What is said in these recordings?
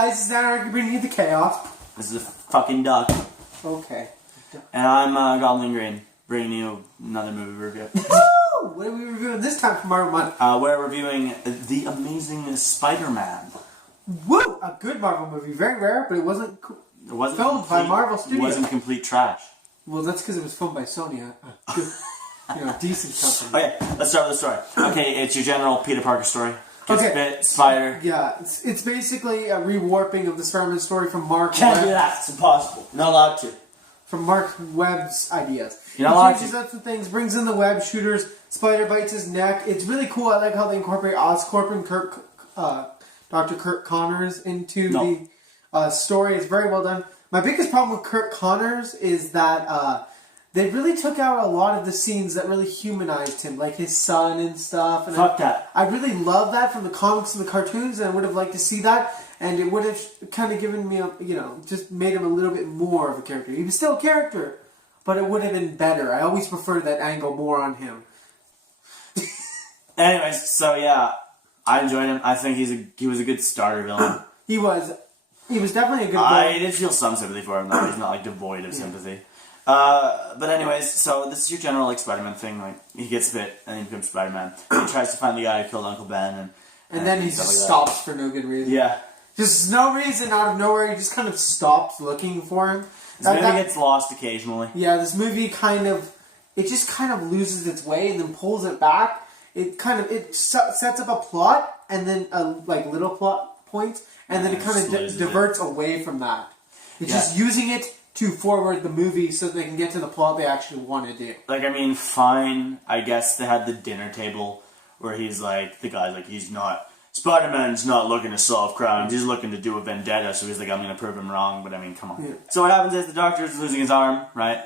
guys, this is Anarchy bringing you the chaos. This is a fucking duck. Okay. And I'm Goblin Green, bringing you another movie review. Woo! What are we reviewing this time for Marvel Month? We're reviewing The Amazing Spider-Man. Woo! A good Marvel movie. Very rare, but it wasn't It wasn't filmed by Marvel It Studios. wasn't complete trash. Well, that's because it was filmed by Sony, a good, decent company. Okay, let's start with the story. Okay, it's your general Peter Parker story. Gets Okay. bit, spider. Yeah, it's basically a rewarping of the Spider-Man story from Mark Can't do Webb, that. It's impossible. Not allowed to. from Mark Webb's ideas. You're not He allowed changes to. up some things, brings in the web shooters, Spider bites his neck. It's really cool. I like how they incorporate Oscorp and Dr. Kirk Connors into the story. It's very well done. My biggest problem with Kirk Connors is that they really took out a lot of the scenes that really humanized him, like his son and stuff. And Fuck that. I really love that from the comics and the cartoons, and I would have liked to see that. And it would have kind of given me, just made him a little bit more of a character. He was still a character, but it would have been better. I always preferred that angle more on him. Anyways, so yeah, I enjoyed him. I think he was a good starter villain. He was definitely a good I villain. did feel some sympathy for him, though. He's not, like, devoid of sympathy. But anyways, so this is your general, like, Spider-Man thing. Like, he gets bit, and he becomes Spider-Man. He tries to find the guy who killed Uncle Ben, And then he stuff just like that. stops for no good reason. Yeah. Just no reason, out of nowhere, he just kind of stops looking for him. This movie gets lost occasionally. Yeah, this movie it just kind of loses its way and then pulls it back. It sets up a plot and then little plot points, and then it kind of diverts away from that. It's just using it to forward the movie so they can get to the plot they actually want to do. Like, I mean, fine. I guess they had the dinner table where he's like, the guy's like, Spider-Man's not looking to solve crimes, he's looking to do a vendetta, so he's like, I'm going to prove him wrong, but I mean, come on. Yeah. So what happens is the doctor's losing his arm, right?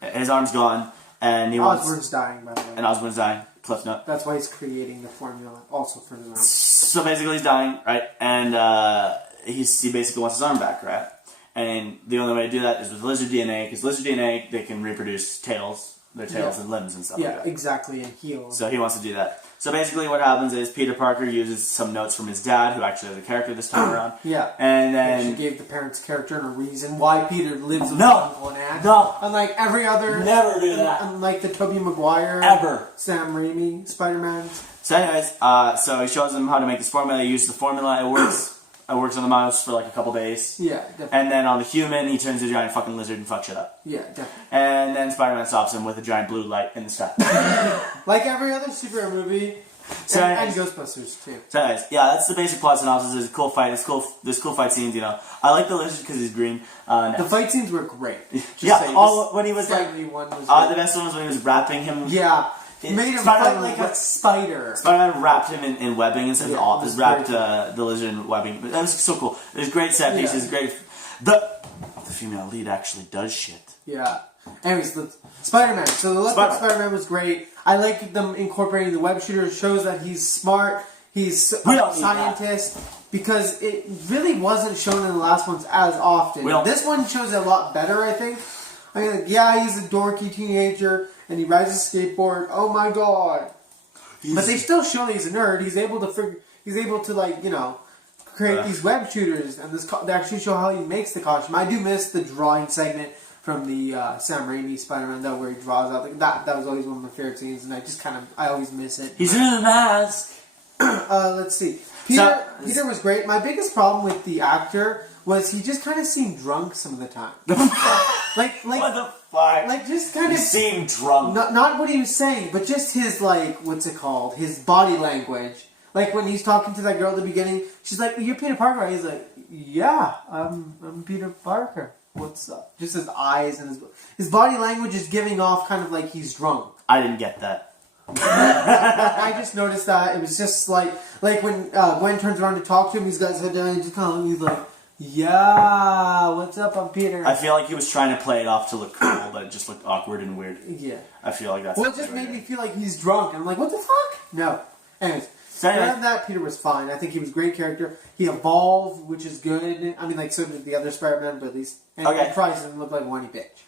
His arm's gone, and Osborn's dying, by the way. And Osborn's dying. Cliff note. That's why he's creating the formula, also for his arm. So basically he's dying, right? And he basically wants his arm back, right? And the only way to do that is with lizard DNA, because lizard DNA, they can reproduce their tails and limbs and stuff like that. Yeah, exactly, and heal. So he wants to do that. So basically what happens is Peter Parker uses some notes from his dad, who actually has a character this time around. Yeah. And then... She gave the parents character and a reason why Peter lives with Uncle and Aunt. No! Unlike every other... Never do that. Unlike the Tobey Maguire... Ever. Sam Raimi Spider-Man. So anyways, so he shows them how to make this formula. He uses the formula, it works. It works on the mouse for like a couple days. Yeah, definitely. And then on the human, he turns into a giant fucking lizard and fucks it up. Yeah, definitely. And then Spider-Man stops him with a giant blue light in the sky. Like every other superhero movie. So and Ghostbusters, too. So anyways, yeah, that's the basic plot synopsis. There's a cool fight. There's cool fight scenes, I like the lizard because he's green. The fight scenes were great. When he was like... one was the best one was when he was wrapping him. Yeah. He made him fight like a spider. Spider-Man wrapped him in webbing instead of wrapped the lizard in webbing. That was so cool. There's great set pieces, great... The female lead actually does shit. Yeah. Anyways, Spider-Man. So the Spider-Man was great. I like them incorporating the web shooter. It shows that he's smart. He's a scientist. Because it really wasn't shown in the last ones as often. This one shows it a lot better, I think. I mean, he's a dorky teenager, and he rides a skateboard. Oh my god! But they still show that he's a nerd. He's able to create these web shooters, and they actually show how he makes the costume. I do miss the drawing segment from the Sam Raimi Spider-Man, though, where he draws out. That was always one of my favorite scenes, and I always miss it. He's in a mask. Let's see. Peter was great. My biggest problem with the actor was he just kind of seemed drunk some of the time. Like what the fuck? Like just kind of seemed drunk. Not what he was saying, but just his his body language. Like when he's talking to that girl at the beginning, she's like, "You're Peter Parker." Right? He's like, "Yeah, I'm Peter Parker. What's up?" Just his eyes and his body language is giving off kind of like he's drunk. I didn't get that. I just noticed that it was just like when Gwen turns around to talk to him, he's got his head down and just kind of he's like, "Yeah, what's up? I'm Peter." I feel like he was trying to play it off to look cool, but it just looked awkward and weird. Yeah, I feel like that's. Well, it just made me feel like he's drunk, and I'm like, "What the fuck?" No. Anyways, other than that, Peter was fine. I think he was a great character. He evolved, which is good. I mean, so did the other Spider-Man, but at least Price didn't look like a whiny bitch.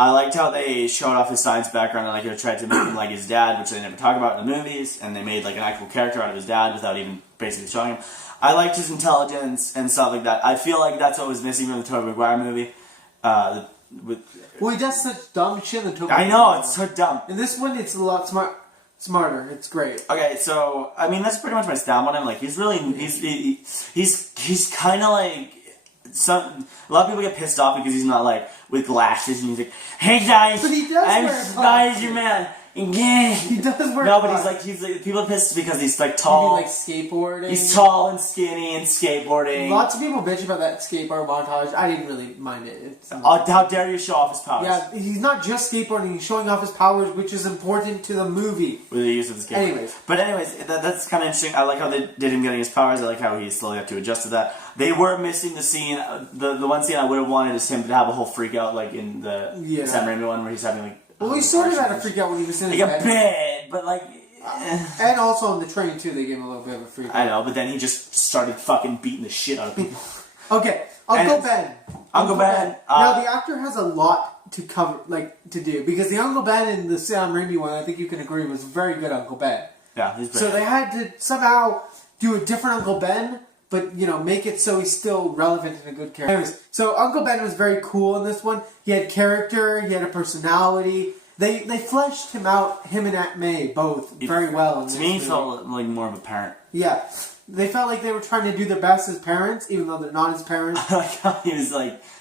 I liked how they showed off his science background and they tried to make him like his dad, which they never talk about in the movies, and they made like an actual character out of his dad without even basically showing him. I liked his intelligence and stuff like that. I feel like that's what was missing from the Tobey Maguire movie. Well, he does such dumb shit in the Tobey. I know, it's so dumb. In this one, it's a lot smarter. It's great. Okay, so I mean that's pretty much my stamp on him. Like he's really he's kind of like a lot of people get pissed off because he's not like with glasses and he's like, hey guys, But he does I'm wear glasses. Spider-Man. Yeah. He does wear. No, but he's like people are pissed because he's like Maybe tall. like skateboarding. He's tall and skinny and skateboarding. Lots of people bitch about that skateboard montage. I didn't really mind it. It's How dare you show off his powers? yeah, he's not just skateboarding. He's showing off his powers, which is important to the movie. With the use of the skateboard. Anyways. That's kind of interesting. I like how they did him getting his powers. I like how he slowly had to adjust to that. They were missing the scene. The one scene I would have wanted is him to have a whole freak out, like in the Sam Raimi one, where he's having like. Well, he sort of had a freak out when he was in his like a bed. bit, but like. And also on the train too, they gave him a little bit of a freak out. I know, but then he just started fucking beating the shit out of people. Okay, Uncle Ben. Uncle Ben. Now the actor has a lot to cover, to do, because the Uncle Ben in the Sam Raimi one, I think you can agree, was very good Uncle Ben. Yeah, he's so they had to somehow do a different Uncle Ben, but make it so he's still relevant and a good character. Anyways, so Uncle Ben was very cool in this one. He had character, he had a personality. They fleshed him out, him and Aunt May, both very well. To me, he felt like more of a parent. Yeah. They felt like they were trying to do their best as parents, even though they're not his parents. I like how he was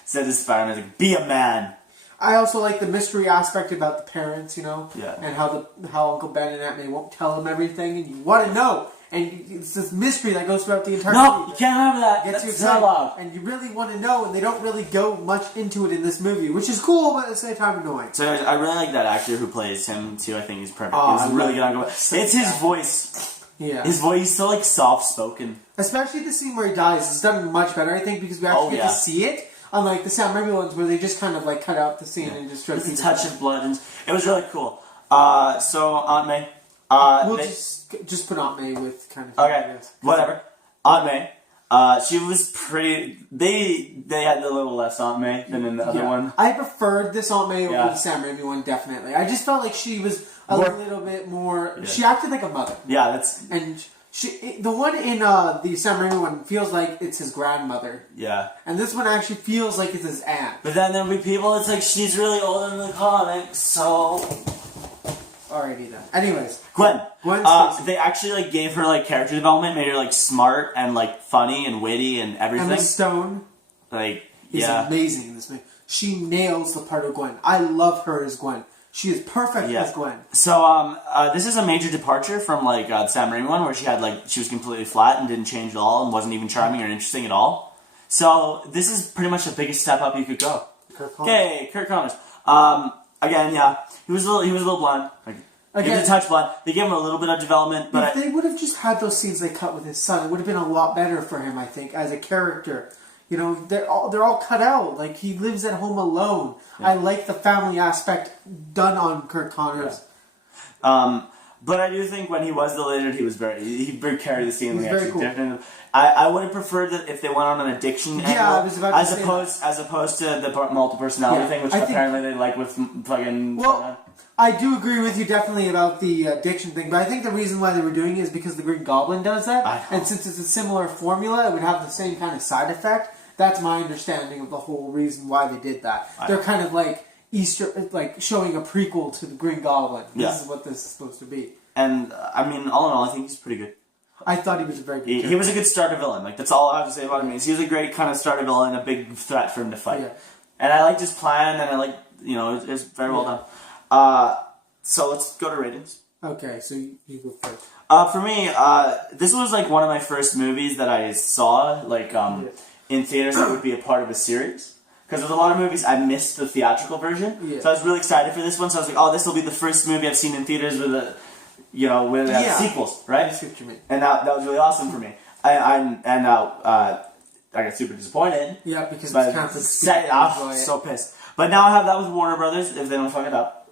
said to Spider-Man, like, be a man. I also like the mystery aspect about the parents, Yeah. and how Uncle Ben and Aunt May won't tell him everything, and you want to know. And it's this mystery that goes throughout the entire No, movie. you can't have that. Gets you That's excited, not allowed. and you really want to know, and they don't really go much into it in this movie, which is cool, but at the same time annoying. So anyways, I really like that actor who plays him too. I think he's perfect. Oh, he's I really love good on Uncle Ben. It's his voice. Yeah. His voice is so soft spoken. Especially the scene where he dies. It's done much better, I think, because we actually get to see it. Unlike the Sam Raimi ones where they just kind of cut out the scene and just With a touch of blood, and it was really cool. So Aunt May. We'll just put Aunt May with kind of. Okay, whatever. Aunt May. She was pretty. They had a little less Aunt May than in the other one. I preferred this Aunt May over the Sam Raimi one, definitely. I just felt like she was a little bit more. Yeah. She acted like a mother. Yeah, that's. And the one in the Sam Raimi one feels like it's his grandmother. Yeah. And this one actually feels like it's his aunt. But then there'll be people. It's like she's really old in the comics, so. Alrighty then. Anyways, Gwen Stacy. They actually gave her character development, made her smart and funny and witty and everything. Emma Stone is amazing in this movie. She nails the part of Gwen. I love her as Gwen. She is perfect as Gwen. So this is a major departure from the Sam Raimi one, where she had she was completely flat and didn't change at all and wasn't even charming or interesting at all. So this is pretty much the biggest step up you could go. Okay, Kirk Connors. Again, he was a little blind. He was a touch blind. They gave him a little bit of development, but if they would have just had those scenes they cut with his son, it would have been a lot better for him. I think as a character, they're all cut out. He lives at home alone. Yeah. I like the family aspect done on Kirk Connors. Yeah. But I do think when he was the lizard, he carried the scene. Very cool. I would have preferred that if they went on an addiction angle, I was about to say as opposed to the multiple personality thing, which apparently they like with fucking. Well, I do agree with you definitely about the addiction thing, but I think the reason why they were doing it is because the Green Goblin does that, and since it's a similar formula, it would have the same kind of side effect. That's my understanding of the whole reason why they did that. They're kind of Easter, showing a prequel to the Green Goblin. This is what this is supposed to be. And I mean, all in all, I think he's pretty good. I thought he was a very good character. He was a good starter villain. That's all I have to say about him. He was a great kind of starter villain, a big threat for him to fight. Yeah. And I liked his plan, and I liked, it was very well done. So let's go to ratings. Okay, so you go first. For me, this was one of my first movies that I saw in theaters that would be a part of a series. Because with a lot of movies, I missed the theatrical version. Yeah. So I was really excited for this one. So I was like, oh, this will be the first movie I've seen in theaters with sequels, right? I see what you mean. And that was really awesome for me. I got super disappointed. Yeah, because it's kind of so pissed. But now I have that with Warner Brothers if they don't fuck it up.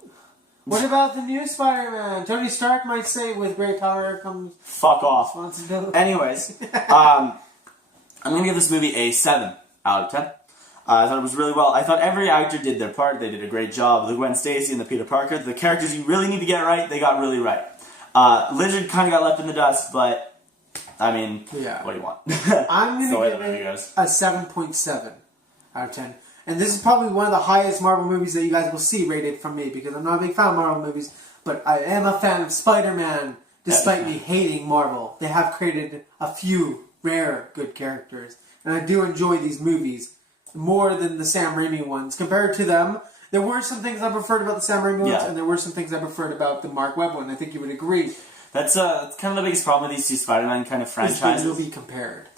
What about the new Spider-Man? Tony Stark might say, with great power comes... Fuck off. Responsibility. Anyways, I'm going to give this movie a 7 out of 10. I thought it was really well. I thought every actor did their part. They did a great job. The Gwen Stacy and the Peter Parker, the characters you really need to get right, they got really right. Lizard kind of got left in the dust, but I mean, Yeah. what do you want? I'm So going I to don't know, give you it guys. a 7.7 out of 10. And this is probably one of the highest Marvel movies that you guys will see rated from me, because I'm not a big fan of Marvel movies, but I am a fan of Spider-Man, despite me hating Marvel. They have created a few rare good characters, and I do enjoy these movies more than the Sam Raimi ones. Compared to them, there were some things I preferred about the Sam Raimi ones, and there were some things I preferred about the Mark Webb one. I think you would agree. That's kind of the biggest problem with these two Spider-Man kind of franchises. They will be compared.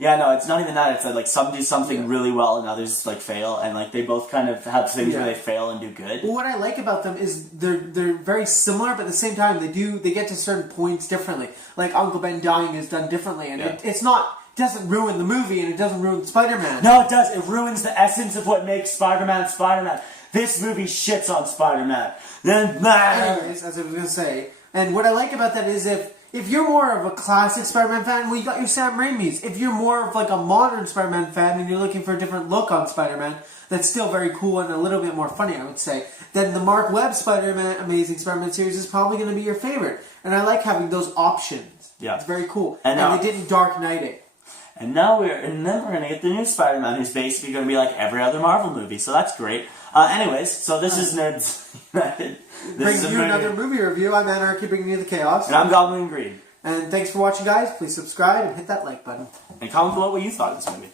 Yeah, no, it's not even that. It's that, like, some do something really well and others, like, fail. And, like, they both kind of have things where they fail and do good. Well, what I like about them is they're very similar, but at the same time, they get to certain points differently. Like, Uncle Ben dying is done differently, and it doesn't ruin the movie, and it doesn't ruin Spider-Man. No, it does. It ruins the essence of what makes Spider-Man Spider-Man. This movie shits on Spider-Man. Anyways, as I was going to say, and what I like about that is if you're more of a classic Spider-Man fan, well, you got your Sam Raimi's. If you're more of like a modern Spider-Man fan and you're looking for a different look on Spider-Man, that's still very cool and a little bit more funny, I would say, then the Mark Webb Spider-Man, Amazing Spider-Man series is probably going to be your favorite. And I like having those options. Yeah. It's very cool. And they didn't Dark Knight it. And then we're going to get the new Spider-Man, who's basically going to be like every other Marvel movie, so that's great. Anyways, so this is Nerds United. Bringing you another movie review. I'm Anarchy, bringing you the chaos. And I'm Goblin Green. And thanks for watching, guys. Please subscribe and hit that like button. And comment below what you thought of this movie.